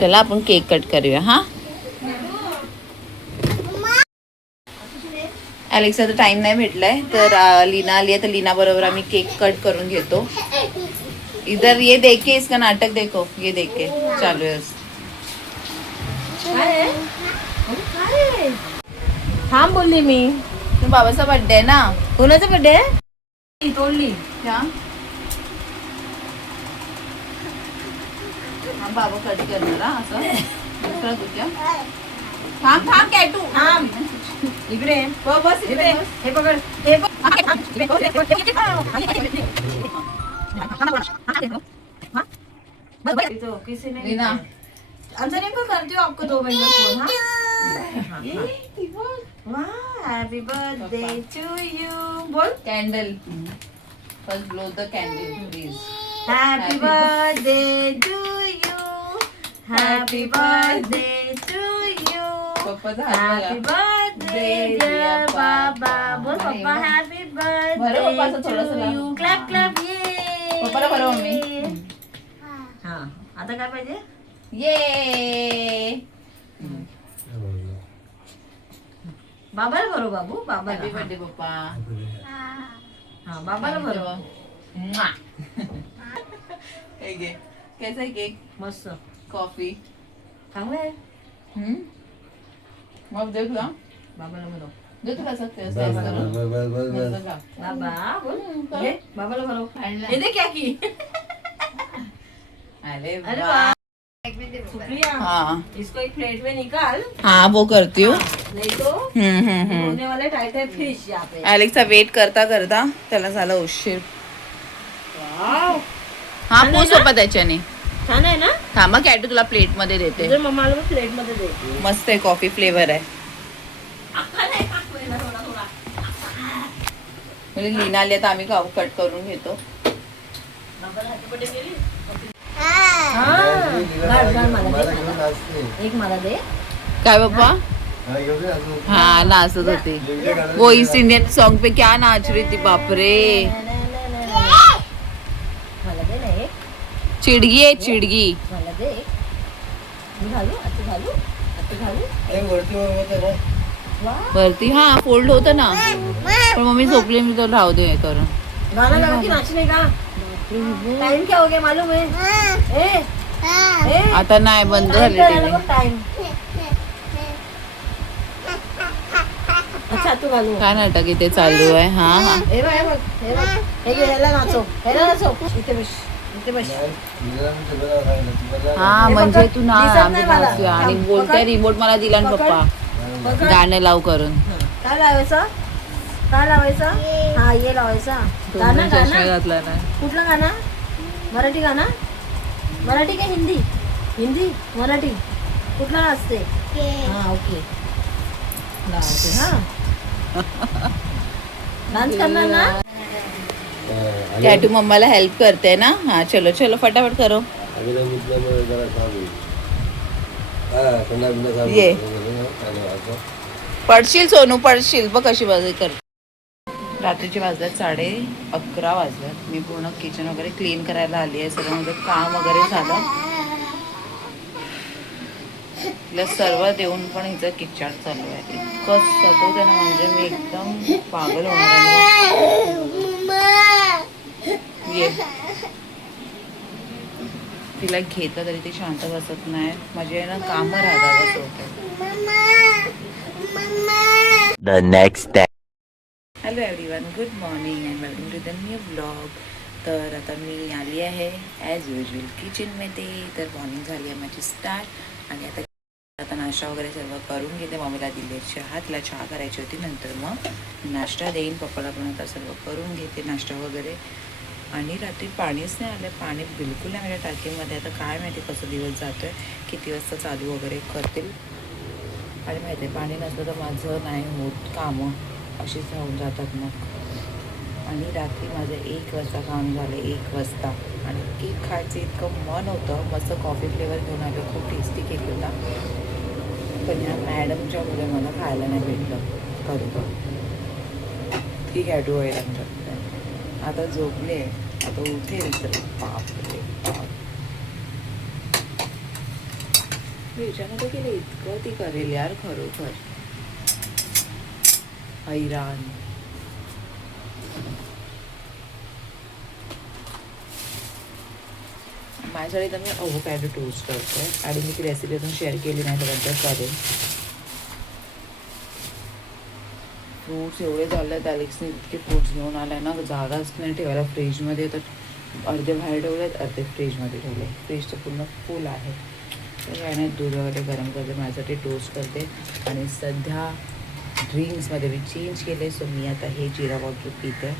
चला आपण cake cut करूया. हा अलेक्साचा टाइम नाही भेटलाय तर लीना आली आहे तर लीना बरोबर आम्ही केक कट करून घेतो. इधर ये देखे इसका नाटक देखो, ये देखे चालू है. थांब बोलली मी. बाबाचा बर्थडे आहे ना. कोणाचा बर्थडे आहे? तोडली क्या बाबा कट करणार हा असं दुसरा तुझ्या. थांब थांब कॅटू थांब इकडे बस इकडे. हे पकड हे लीना अंदर इनको करती हूँ आपको 2 महीने फोन. हाँ हैप्पी बर्थडे टू यू. बोल candle first blow the candle please. Happy birthday to you. Happy birthday to you. पप्पाचा हैप्पी बर्थडे डियर बाबा. बोल पप्पा हैप्पी बरं पप्पाचं बर्थडे थोडंसं टू लाव. यू. क्लॅप क्लॅप ये. पप्पाला बरं मम्मी. हां आता काय पाहिजे? ये बाबाला बरो बाबू बाबाला. हॅपी बर्थडे पप्पा. हां बाबाला बरो. हे घे. कैसा है केक? मस्त कॉफी. चांगलं आहे. मग देख ना बाबाला बरो. दे तुला सकते हैं साइज करो. बाबा बोल ये बाबाला बरो. आणलं. ये दे क्या की. अरे अरे वाह. वाह सुप्रिया हाँ इसको एक प्लेट में निकाल. हाँ वो करती हूँ. नहीं तो होने वाले टाइट है फिश यहाँ पे. अलेक्सा वेट करता करता त्याला झाला उशीर. वाव हा छान आहे पोच ना? पप्पा त्याच्याने. छान आहे ना. थांबा कॅटू तुला प्लेट मध्ये देते. तुझ्या मम्माला पण प्लेट मध्ये दे. मस्त आहे कॉफी फ्लेवर आहे. म्हणजे लीना आली आता आम्ही कट करून घेतो. बाबाला हॅपी बर्थडे केली. एक मला दे. काय बाप्पा. हाँ नाचत होती वो ईस्ट इंडियन सॉन्ग पे क्या नाच रही थी बापरे. मला दे ना एक. चिडगी आहे चिडगी. मला दे. मी घालू आता घालू आता घालू. वरती हा फोल्ड होतं ना पण मम्मी झोपली मी तर राहू दे करून. गाना लगा के नाचने का. टाइम क्या हो गया मालूम है? ए आता नाही बंद झाले टीव्ही. टाइम. अच्छा तू घालू. काय नाटक इथे चालू आहे. हा हा हे बघ हे बघ हे बघ. हे घे ह्याला नाचव ह्याला नाचव. इथे बस इथे बस. हा म्हणजे तू ना दिसत आम्ही नाही मला. नाचूया आणि थांब, बोलते पकड. रिमोट मला दिला ना पप्पा पकड. गाणं लाव करून. काय लावायचं? काय लावायचं? हा ये लावायचा. गाणं चष्मा गाणं घातला ना. कुठलं गाणं? मराठी गाणं? मराठी का हिंदी? हिंदी मराठी कुठलं नाचते? हा ओके लावते. हा डान्स करणार ना. कॅटू मम्माला हेल्प करते ना. हा चलो चलो फटाफट करो. ये पडशील सोनू पडशील बघ कशी बाजू कर. रात्रीचे वाजल्यात 11:30 वाजल्यात. मी पूर्ण किचन वगैरे क्लीन करायला आली आहे. सगळं माझं काम वगैरे झालं. तिला सर्व देऊन पण हिचं किचड चालू आहे. इतकं सतत ना म्हणजे मी एकदम पागल होणार आहे. ये तिला घेतलं तरी ती शांत बसत नाही. माझी आहे ना कामं राहतात असं होतं. The next day. Hello everyone good morning and welcome to the new blog. तर आता मी आली आहे ॲज युजल किचनमध्ये. तर मॉर्निंग झाली आहे माझी स्टार्ट आणि आता नाश्ता वगैरे सर्व करून घेते. मम्मीला दिले चहा. तिला चहा करायची होती नंतर मग नाश्ता देईन. पप्पाला पण आता सर्व करून घेते नाश्ता वगैरे. आणि रात्री पाणीच नाही आलं. पाणी बिलकुल नाही माझ्या टाकीमध्ये. आता काय माहिती कसं दिवस जातो आहे किती वाजता चालू वगैरे करतील आणि माहिती आहे पाणी नसलं तर माझं नाही होत कामं अशीच राहून जातात मग. आणि रात्री माझं 1 वाजता काम झालं. 1 वाजता आणि केक खायचं इतकं मन होतं. मस्त कॉफी फ्लेवर घेऊन आलो. खूप टेस्टी केक होता पण ह्या मॅडमच्या मुळे मला खायला नाही भेटलं. करू ठीक आहे टू व्हायला आता झोपले. आता उठेल तर बापरे बाप. ह्याच्यामध्ये केलं इतकं ती करेल यार खरोखर. हैराण. माझ्यासाठी तर मी अवोकॅडो टोस्ट करते आणि मी ती रेसिपी अजून शेअर केली नाही तर नंतर करेन. फ्रूट्स एवढे झाले आहेत, ॲलेक्सने इतके फ्रूट्स घेऊन आले ना, जागाच नाही ठेवायला फ्रीजमध्ये. तर अर्धे बाहेर ठेवले आहेत, अर्धे फ्रीजमध्ये ठेवले. फ्रीज तर पूर्ण फुल आहे. तर काय नाही, दूध वगैरे गरम करते, माझ्यासाठी टोस्ट करते. आणि सध्या ड्रिंक्समध्ये मी चेंज केले. सो मी आता हे जिरा वॉटर पिते.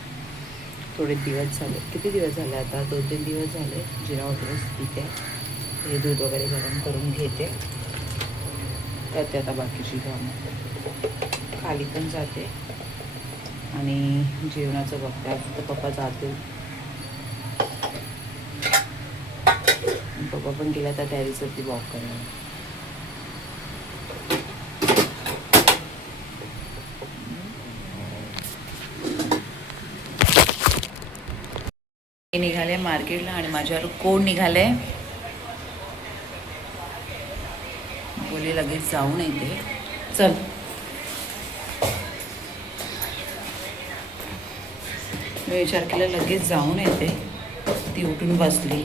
थोडे दिवस झाले, किती दिवस झाले आता, 2-3 दिवस झाले जिरा वॉटरच पिते. हे दूध वगैरे गरम करून घेते, करते आता बाकीची कामं. खाली पण जाते आणि जेवणाचं बघते. आज तर पप्पा जातील, पप्पा पण गेला तर टॅरिसवरती वॉक करायला. निघाले मार्केटला आणि माझ्यावर कोण निघाले बोली लगेच जाऊन येते. चल मी विचार केला लगेच जाऊन येते. ती उठून बसली,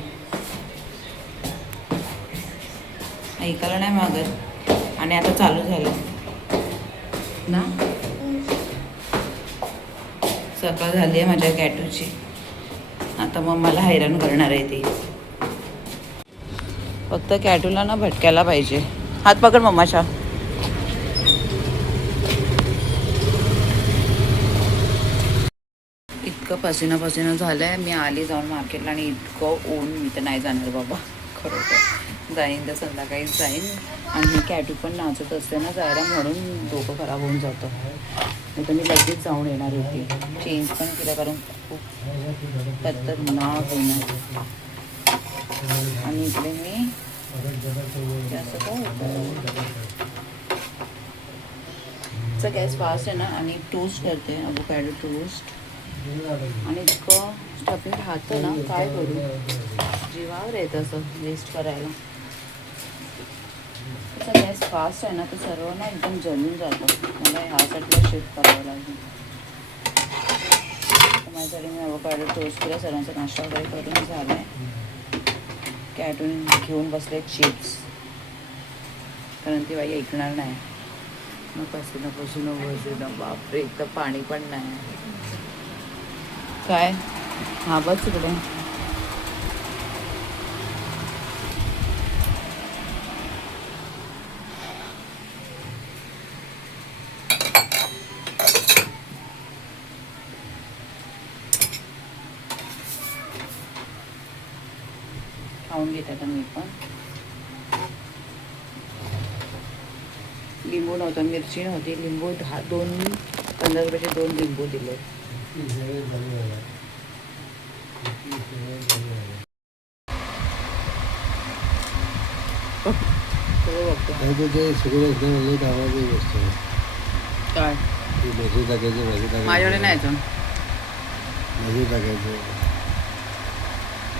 ऐकायला नाही मागत. आणि आता चालू झालं ना, सकाळ झाली आहे माझ्या कॅटूची. आता मग मला हैराण करणार आहे ती. फक्त कॅटूला ना भटकायला पाहिजे. हात पकड मम्माच्या. इतकं पसीना झालंय. मी आली जाऊन मार्केटला आणि इतकं ऊन, मी तर नाही जाणार बाबा खरोखर. जाईन तर संध्याकाळीच जाईन. आणि मी कॅटू पण नाचत असते ना जायला, म्हणून डोकं खराब होऊन जातं. नाही तर मी लगेच जाऊन येणार होती. चेंज पण केलं कारण खूप खतरनाक होणार. आणि इकडे मी असं काय होतं, गॅस फास्ट आहे ना. आणि टोस्ट करते, अवोकॅडो टोस्ट. आणि इतकं स्टफिंग राहतं ना, काय करू, जीवावर येतं असं वेस्ट करायला. त्याचा गॅस फास्ट आहे ना, तर सर्व ना एकदम जळून जातं. मला ह्यासाठी शिफ्ट करावं लागेल. माझ्यासाठी मी अवोकॅडो टोस्ट केला. सर्वांचा नाश्ता वगैरे करून झाला आहे. कॅटून घेऊन बसले चिप्स, कारण ती बाई ऐकणार नाही. मग पसीना बापरे, एक तर पाणी पण नाही. काय हा बस तिकडे. खाऊन घेत आता मी पण. लिंबू नव्हतं, मिरची नव्हती. लिंबू 15 रुपयाचे 2 लिंबू दिले. काय माझ्याकडे नाही यायचं.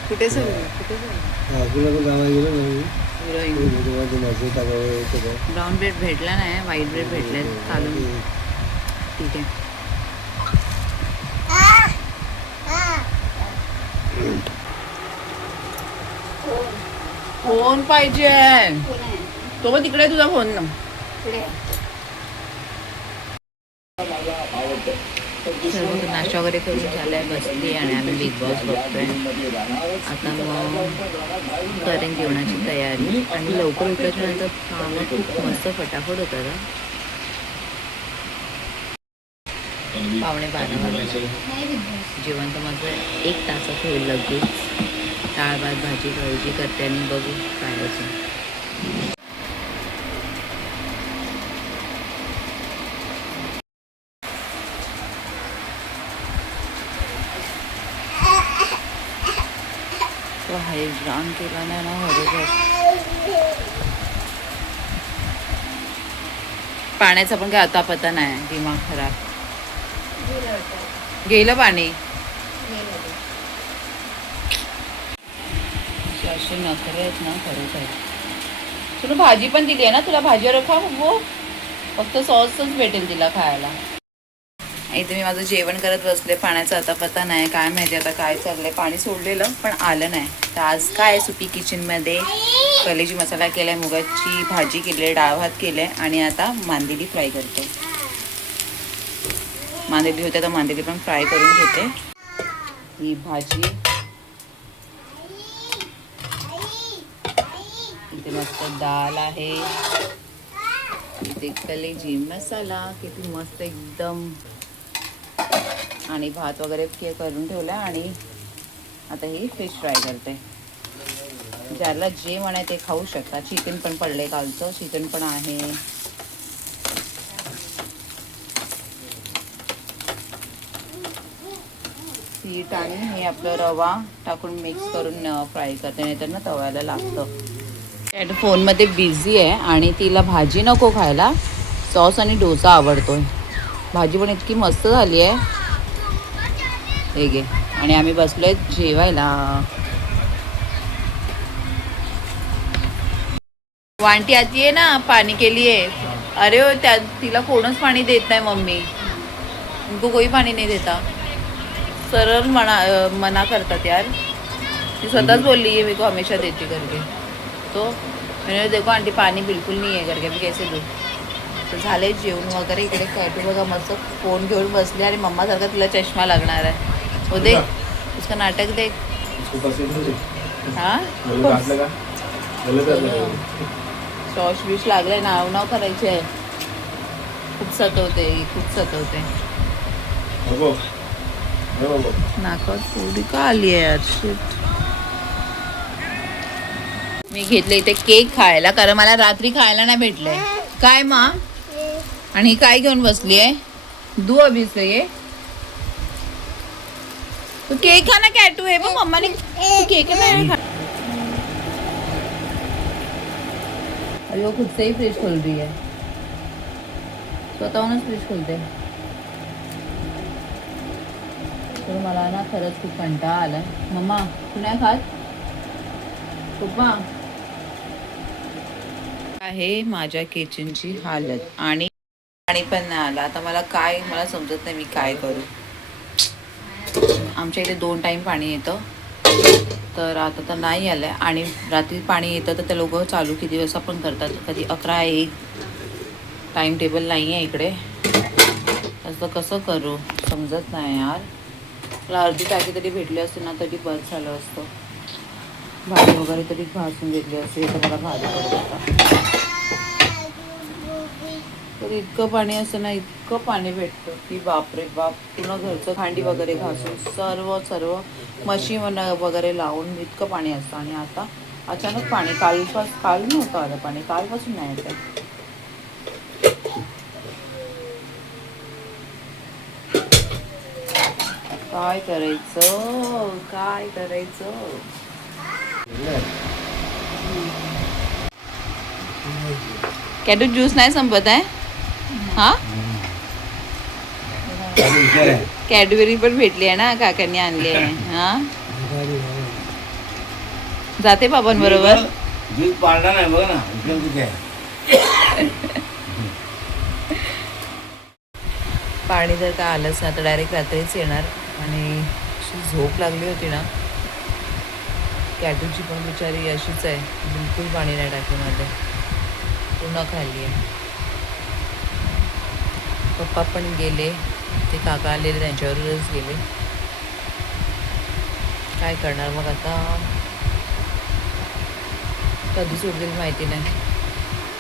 कुठे सर कुठे ब्राऊन ब्रेड भेटला नाही, व्हाईट ब्रेड भेटले चालून. ठीक आहे. फोन पाहिजे तो पण तिकडे तुझा फोन ना. सर्व नाश्ता वगैरे करून झालाय, बसली आणि आम्ही बिग बॉस बघतोय. आता मग करेन जेवणाची तयारी. आणि लवकर उठल्याच्यानंतर कामं खूप मस्त फटाफट होतं का. 11:15 वाजता जेवण तर माझं 1 तासात होईल लगेच. डाळ भात भाजी भाजी करते आणि बघू काय असं. तो हैराण केला नाही ना बरोबर. पाण्याचा पण काय आता पता नाही, दिमाग खराब. गेलं पाणी. असे नखरे आहेत ना खरोखर. तुला भाजी पण दिली आहे ना, तुला भाजीवर खा वो, फक्त सॉसच भेटेल तिला खायला. इथे मी माझं जेवण करत बसले. पाण्याचा आता पता नाही, काय माहिती आता काय चाललंय. पाणी सोडलेलं पण आलं नाही. तर आज काय सुपी किचनमध्ये कलेजी मसाला केलाय, मुगाची भाजी केली आहे, डाळ भात केले आणि आता मांदेली फ्राय करते. मांदेली होते तर मांदेली पण फ्राय करून घेते. ही भाजी इथे मस्त डाळ आहे, इथे कलेजी मसाला किती मस्त एकदम, आणि भात वगैरे करून ठेवला. आणि आता ही फिश फ्राय करते. ज्याला जे म्हणाय ते खाऊ शकता. चिकन पण पडले, कालचं चिकन पण आहे. पीठ आणि हे आपलं रवा टाकून मिक्स करून फ्राय करते, नाहीतर ना तव्याला लागतं. फोनमध्ये बिझी आहे आणि तिला भाजी नको खायला, सॉस आणि डोसा आवडतोय. भाजी पण इतकी मस्त झाली आहे. हे घे. आणि आम्ही बसलोय जेवायला. वांटी आती आहे ना, पाणी के लिए. अरे हो, त्या तिला कोणच पाणी देत नाही मम्मी. उनको कोई पाणी नाही देता. सरळ मना करतात यार. ती स्वतःच बोलली है मेरे को हमेशा देती करके. तो मैंने देखो आंटी पाणी बिलकुल नहीं है करके, मी कैसे दूँ. तर झाले जेवण वगैरे. इकडे कॅटू बघा मस्त फोन घेऊन बसली आणि मम्मासारखा तिला चष्मा लागणार आहे. हो दे उसका नाटक देख. हाँ शॉश बिश लागलाय, नाव करायचे आहे. खूप सतवते, खूप सतवते. नाकात थोडी का आली आहे यार. शिट. मी घेतले इथे केक खायला, कारण मला रात्री खायला नाही भेटलंय. काय मा, आणि ही काय घेऊन बसली आहे. दू अभी से ये तो केक खाना कॅटू है. पण मम्मा ने केक नहीं खा. अरे वो खुद से ही फ्रिज खोल रही है, स्वतःहूनच फ्रिज खोलते. तर मला ना खरंच खूप कंटाळा आलाय. मम्मा तू नाही खात पप्पा. आहे माझ्या किचनची हालत. आणि पाणी पण नाही आलं. आता मला समजत नाही मी काय करू. आमच्या इथे 2 टाईम पाणी येतं, तर आता तर नाही आलं आहे. आणि रात्री पाणी येतं तर ते लोक चालू किती वाजता पण करतात, कधी 11-1. टाईम टेबल नाही आहे इकडे. असं कसं करू समजत नाही यार. मला अर्धी टाकी तरी भेटली असते ना तरी बस झालं असतं. भाजी वगैरे तरी घासून घेतली असते तर मला भारी पडत होता. तर इतकं पाणी असतं ना, इतकं पाणी भेटतं की बापरे बाप. पूर्ण घरचं भांडी वगैरे घासून सर्व मशीन वगैरे लावून इतकं पाणी असतं. आणि आता अचानक पाणी काल नव्हतं आलं पाणी, कालपासून नाही येतं. काय करायचं. कॅटू ज्यूस नाही संपत आहे. हा कॅडबरी पण भेटली आहे ना, काकांनी आणली आहे. हा जाते बाबांबरोबर. पाणी जर का आलंच ना तर डायरेक्ट रात्रीच येणार. आणि अशी झोप लागली होती ना. कॅटूची पण बिचारी अशीच आहे, बिलकुल पाणी नाही टाकीमध्ये, पूर्ण खाल्ली आहे. पप्पा पण गेले, ते काका आलेले त्यांच्यावरच गेले. काय करणार मग आता. कधी सोडतील माहिती नाही.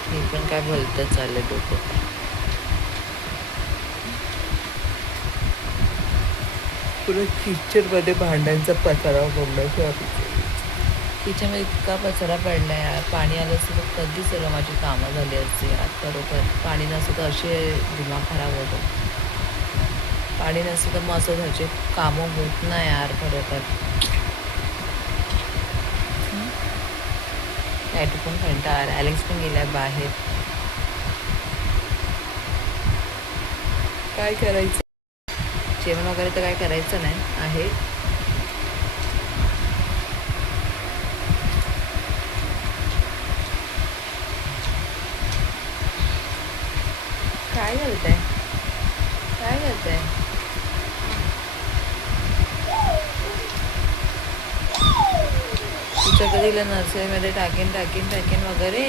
हे पण काय भलतंच चाललंय डोकं. पुढे किचनमध्ये भांड्यांचा पसारा बघण्याच्या किचनमध्ये इतका पसारा पडला यार. पाणी आलं असतं तर कधी सगळं माझी कामं झाली असते यार. खरोखर पाणी नसतं तर असे दिमाग खराब होतो. पाणी नसतं तर मग असं घरचे कामं होत नाही यार खरोखर. कॅटू पण कंटाळा, ॲलेक्स पण गेलाय बाहेर. काय करायचं. जेवण वगैरे तर काय करायचं नाही आहे. काय करताय? काय करताय? तिच्या कधीला नर्सरीमध्ये टाकेन वगैरे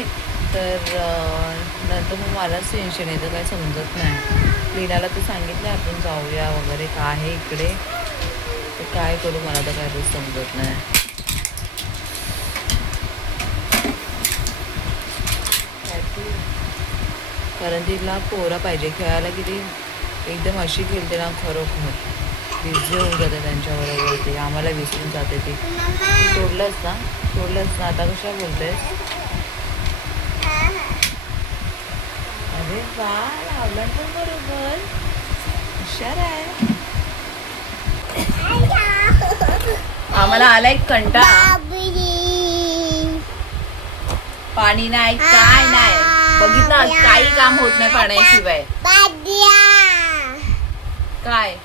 तर नंतर मग मलाच टेन्शन येतं, काय समजत नाही. लीनाला तर सांगितलं आपण जाऊया वगैरे, काय आहे इकडे तर काय करू मला तर काय समजत नाही. कारण तिला पोरा पाहिजे खेळायला, किती एकदम अशी खेळते ना खरोखर बिझी होऊन जाते त्यांच्याबरोबर. ते आम्हाला विसरून जाते. ती सोडलंच ना आता कशा बोलतेस? अरे वा, लावला पण बरोबर, हुशार आहे. आम्हाला आला एक कंटाळा, पाणी नाही काय नाही, बघितलं काही काम होत नाही पाण्याशिवाय. काय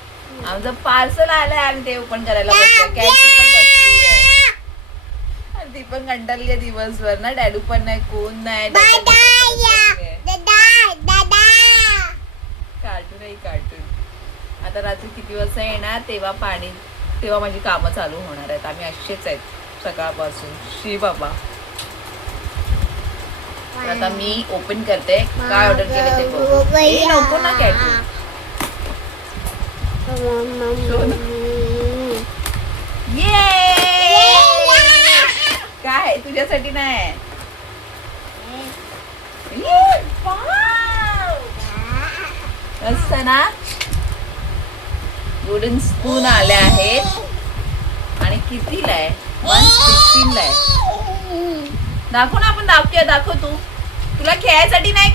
आमचं पार्सल आलंय, आम्ही ते ओपन करायला बसलो. कॅची पण बसली आहे आणि ती पण कंटाळली आहे दिवसभर ना. डॅडू पण नाही, कोण नाही. कार्टून आता रात्री किती वाजता येणार तेव्हा माझी कामं चालू होणार आहेत. आम्ही असेच आहेत सकाळपासून. श्री बाबा, आता मी ओपन करते काय ऑर्डर केले ते बघू. ए, नको ना कॅटू. काय तुझ्यासाठी नाही. मस्त ना. वुडन स्पून आले आहेत आणि कितीला आहे? 116 ला आहे. दाखव ना, आपण दाखव. तुला खेळायसाठी नाही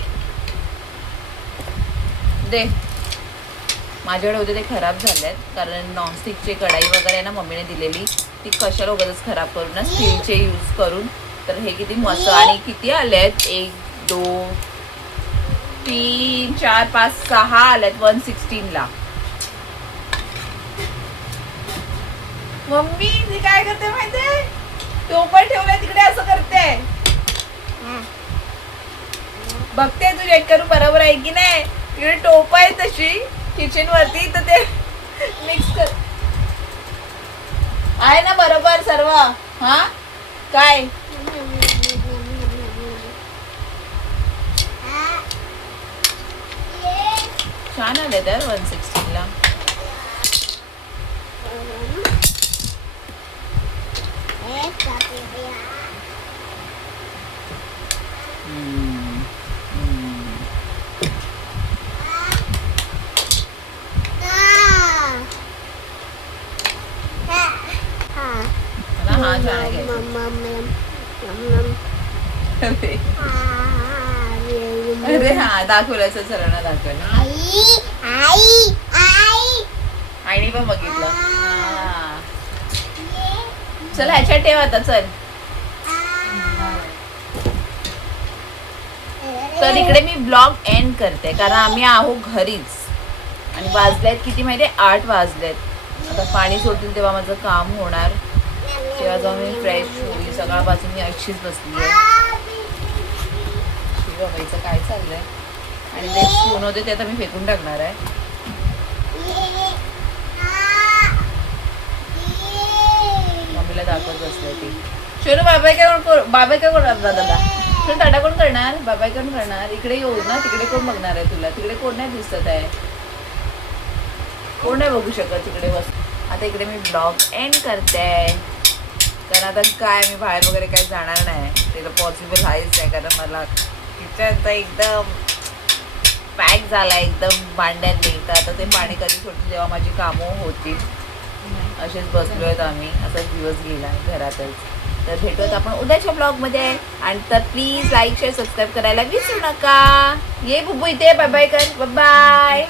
दे. माझ्याकडे होते ते खराब झालेत, कारण नॉनस्टिकचे कढाई वगैरे ना मम्मीने दिलेली, ती कशाला उगाच खराब करून ना स्टीलचे यूज करून. तर हे किती मस्त. आणि किती आले आहेत? 1 2 3 4 5 6 आलेत 116 ला. मम्मी ती काय करते माहितीये? टोपर ठेवलंय तिकडे, असं करते. बघते तू चेक करू बरोबर आहे की नाही. तिकडे टोप आहे तशी किचन वरती, तर ते मिक्स कर आहे ना बरोबर सर्व. हा काय छान आले तर 116 ला. अरे हा दाखवलं सर्वांना दाखवलं. आईने पण बघितलं. चल ह्याच्यात ठेव आता. चल तर इकडे मी ब्लॉग एंड करते, कारण आम्ही आहो घरीच आणि वाजलेत किती माहितीये? 8 वाजलेत. आता पाणी सोडतील तेव्हा माझं काम होणार, तेव्हा जाऊन मी फ्रेश होईल. सकाळपासून मी अशीच बसली आहे. बाबाईचं काय चाललंय? आणि ते स्पून होते ते आता मी फेकून टाकणार आहे. मम्मीला दाखवत बसले ती. शोनू बाबाई काय करणार? दादा शोनू टाटा कोण करणार? बाबाई कोण करणार? इकडे येऊ ना, तिकडे कोण बघणार आहे तुला? तिकडे कोण नाही दिसत आहे, कोण नाही बघू शकत तिकडे बस. आता इकडे मी ब्लॉग एंड करते, कारण आता काय मी बाहेर वगैरे काही जाणार नाही. ते तर पॉसिबल आहेच नाही, कारण मला किचन तर एकदम पॅक झाला एकदम भांड्यांनी. तर आता ते पाणी कधी सोडतील तेव्हा माझी कामं होतील. असेच बसलो आहेत आम्ही, असाच दिवस गेला घरातच. तर भेटूयात आपण उद्याच्या ब्लॉगमध्ये. आणि तर प्लीज लाईक शेअर सबस्क्राईब करायला विसरू नका. ये बुब्बू इथे बाय बाय कर. बाय.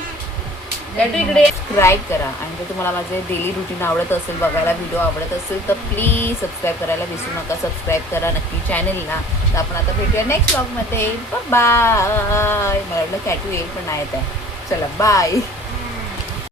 इकडे सबस्क्राईब करा. आणि जर तुम्हाला माझे डेली रुटीन आवडत असेल, बघायला व्हिडिओ आवडत असेल, तर प्लीज सबस्क्राईब करायला विसरू नका. सबस्क्राईब करा नक्की चॅनलला. तर आपण आता भेटूया नेक्स्ट ब्लॉगमध्ये. बाय. मला वाटलं कॅटू येईल पण नाही येत आहे. चला बाय.